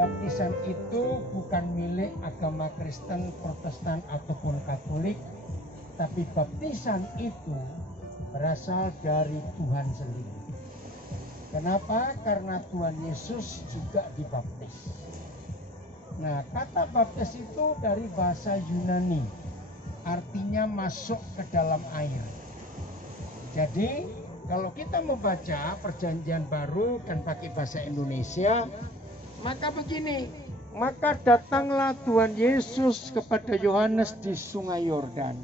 baptisan itu bukan milik agama Kristen, Protestan ataupun Katolik, tapi baptisan itu berasal dari Tuhan sendiri. Kenapa? Karena Tuhan Yesus juga dibaptis. Nah, kata baptis itu dari bahasa Yunani, artinya masuk ke dalam air. Jadi, kalau kita membaca Perjanjian Baru dan pakai bahasa Indonesia, maka begini, maka datanglah Tuhan Yesus kepada Yohanes di Sungai Yordan,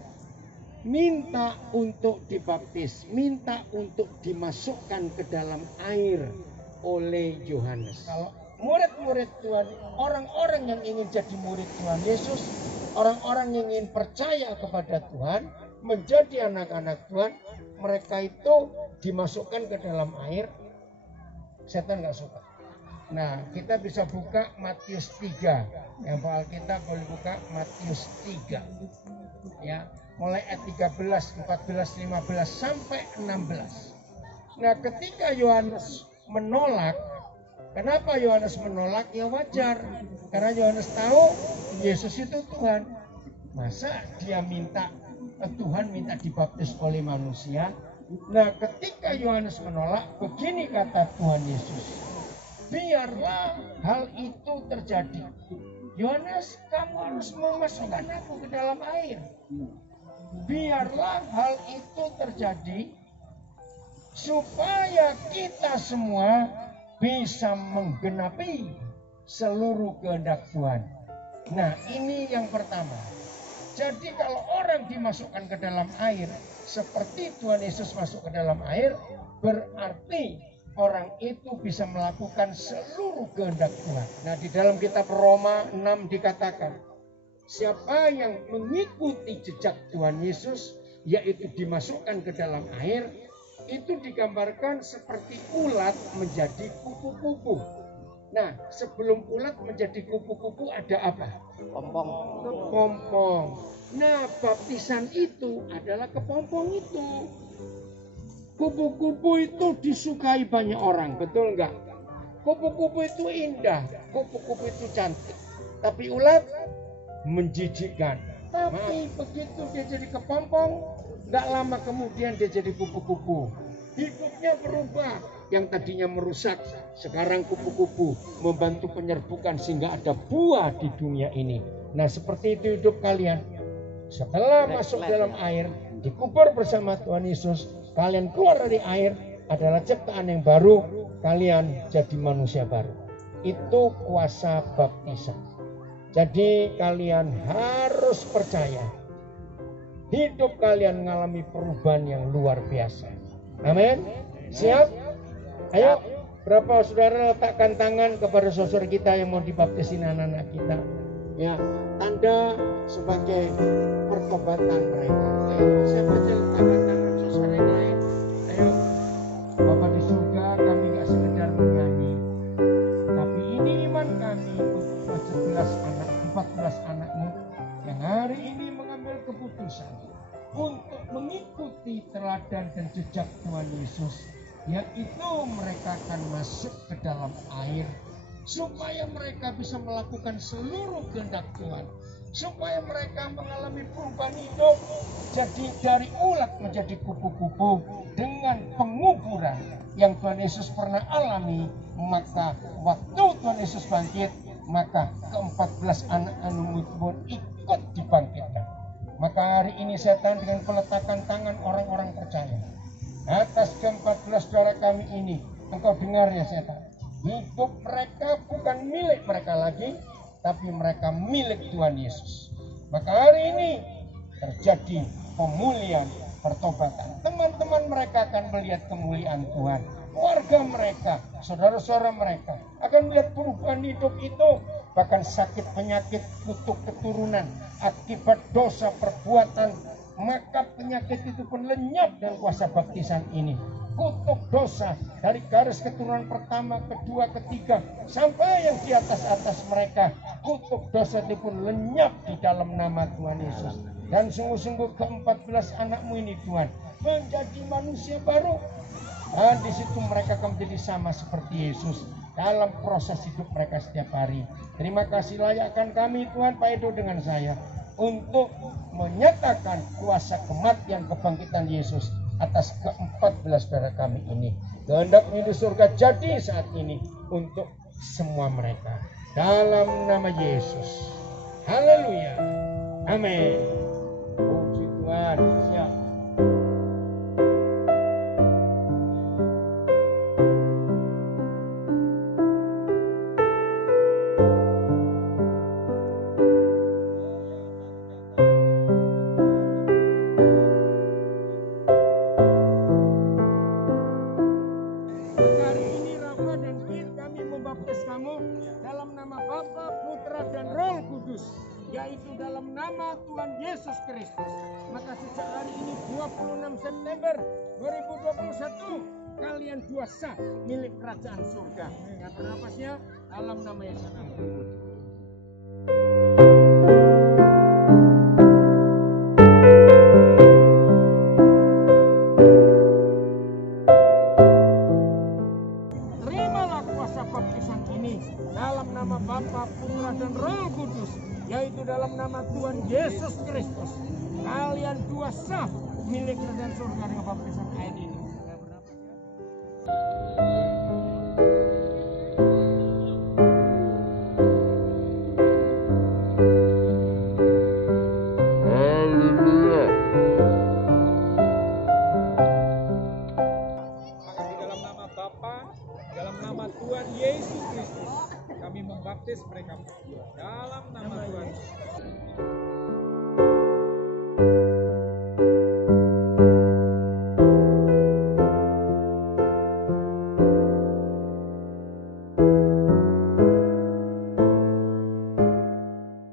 minta untuk dibaptis, minta untuk dimasukkan ke dalam air oleh Yohanes. Kalau murid-murid Tuhan, orang-orang yang ingin jadi murid Tuhan Yesus, orang-orang yang ingin percaya kepada Tuhan, menjadi anak-anak Tuhan, mereka itu dimasukkan ke dalam air. Setan nggak suka. Nah, kita bisa buka Matius 3. Yang Alkitab boleh buka Matius 3. Ya, mulai ayat 13, 14, 15 sampai 16. Nah, ketika Yohanes menolak, kenapa Yohanes menolak? Ya wajar, karena Yohanes tahu Yesus itu Tuhan. Masa dia minta, Tuhan minta dibaptis oleh manusia? Nah, ketika Yohanes menolak, begini kata Tuhan Yesus, biarlah hal itu terjadi. Yohanes, kamu harus memasukkan aku ke dalam air. Biarlah hal itu terjadi supaya kita semua bisa menggenapi seluruh kehendak Tuhan. Nah, ini yang pertama. Jadi kalau orang dimasukkan ke dalam air seperti Tuhan Yesus masuk ke dalam air, berarti orang itu bisa melakukan seluruh kehendak Tuhan. Nah, di dalam kitab Roma 6 dikatakan, siapa yang mengikuti jejak Tuhan Yesus, yaitu dimasukkan ke dalam air, itu digambarkan seperti ulat menjadi kupu-kupu. Nah, sebelum ulat menjadi kupu-kupu ada apa? Kepompong. Nah, baptisan itu adalah kepompong itu. Kupu-kupu itu disukai banyak orang, betul enggak? Kupu-kupu itu indah, kupu-kupu itu cantik. Tapi ulat menjijikkan. Tapi begitu dia jadi kepompong, enggak lama kemudian dia jadi kupu-kupu. Hidupnya berubah. Yang tadinya merusak, sekarang kupu-kupu membantu penyerbukan sehingga ada buah di dunia ini. Nah, seperti itu hidup kalian. Setelah masuk dalam air, dikubur bersama Tuhan Yesus, kalian keluar dari air adalah ciptaan yang baru, kalian jadi manusia baru. Itu kuasa baptisan. Jadi kalian harus percaya, hidup kalian mengalami perubahan yang luar biasa. Amin. Siap? Ayo, berapa saudara letakkan tangan kepada saudara kita yang mau dibaptisin anak-anak kita. Ya, tanda sebagai pertobatan mereka. Ayo, saya baca letakkan tangan saudaranya ya. Ayo, Bapa di surga, kami gak sekedar menyanyi, tapi ini iman kami untuk 14 anakmu yang hari ini mengambil keputusan untuk mengikuti teladan dan jejak Tuhan Yesus, yaitu mereka akan masuk ke dalam air supaya mereka bisa melakukan seluruh kehendak Tuhan, supaya mereka mengalami perubahan hidup, jadi dari ulat menjadi kupu-kupu dengan penguburan yang Tuhan Yesus pernah alami. Maka waktu Tuhan Yesus bangkit, maka ke-14 anak-anakmu pun ikut dibangkitkan. Maka hari ini setan dengan peletakan tangan orang-orang percaya atas ke-14 saudara kami ini, engkau dengar ya setan, hidup mereka bukan milik mereka lagi, tapi mereka milik Tuhan Yesus. Maka hari ini terjadi pemulihan, pertobatan. Teman-teman mereka akan melihat kemuliaan Tuhan. Keluarga mereka, saudara-saudara mereka akan melihat perubahan hidup itu. Bahkan sakit penyakit, kutuk keturunan akibat dosa perbuatan, maka penyakit itu pun lenyap dengan kuasa baptisan ini. Kutuk dosa dari garis keturunan pertama, kedua, ketiga, sampai yang di atas mereka, kutuk dosa itu pun lenyap di dalam nama Tuhan Yesus. Dan sungguh-sungguh ke-14 anakmu ini Tuhan menjadi manusia baru. Dan di situ mereka akan menjadi sama seperti Yesus. dalam proses hidup mereka setiap hari. Terima kasih layakkan kami Tuhan Pak Edo dengan saya untuk menyatakan kuasa kematian kebangkitan Yesus atas ke-14 saudara kami ini. Kehendak-Mu di surga jadi saat ini untuk semua mereka. Dalam nama Yesus. Haleluya. Amin. Puji Tuhan. Siap. Dalam nama Bapa, Putra, dan Roh Kudus, yaitu dalam nama Tuhan Yesus Kristus. Maka sejak hari ini 26 September 2021 kalian dua sah milik kerajaan surga. Yang bernapasnya dalam nama Yesus. Dalam nama Bapa, Putra, dan Roh Kudus, yaitu dalam nama Tuhan Yesus Kristus, kalian dua sah milik kerajaan surga dengan baptisan air ini. Haleluya. Maka di dalam nama Bapa, dalam nama Tuhan Yesus Kristus, kami membaptis mereka dalam nama Tuhan.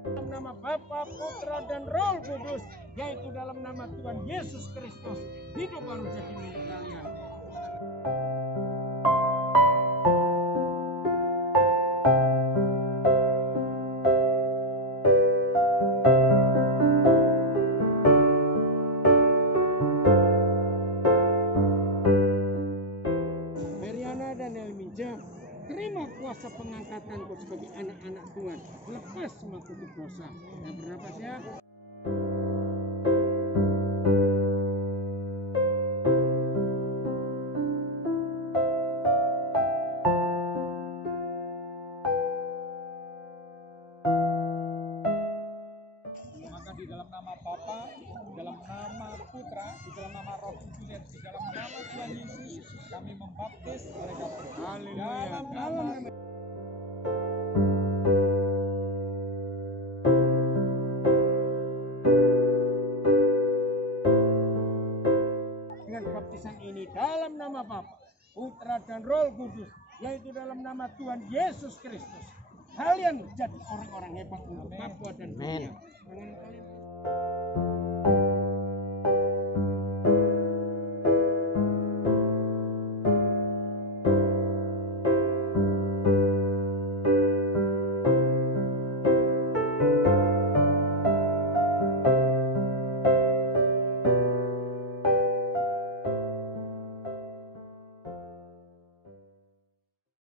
Dalam nama Bapa, Putra, dan Roh Kudus, yaitu dalam nama Tuhan Yesus Kristus, hidup baru jadi milik kalian. Terima kuasa pengangkatanku sebagai anak-anak Tuhan. Lepas semua kutuk dosa. Yang bernapas ya. Maka di dalam nama Bapa, dalam nama Putra, di dalam nama Roh Kudus, di dalam nama Tuhan Yesus, kami membaptis mereka. Haleluya. Dalam nama dengan baptisan ini dalam nama Bapa, Putra, dan Roh Kudus, yaitu dalam nama Tuhan Yesus Kristus, kalian jadi orang-orang hebat untuk Papua dan dunia. Dengan kalian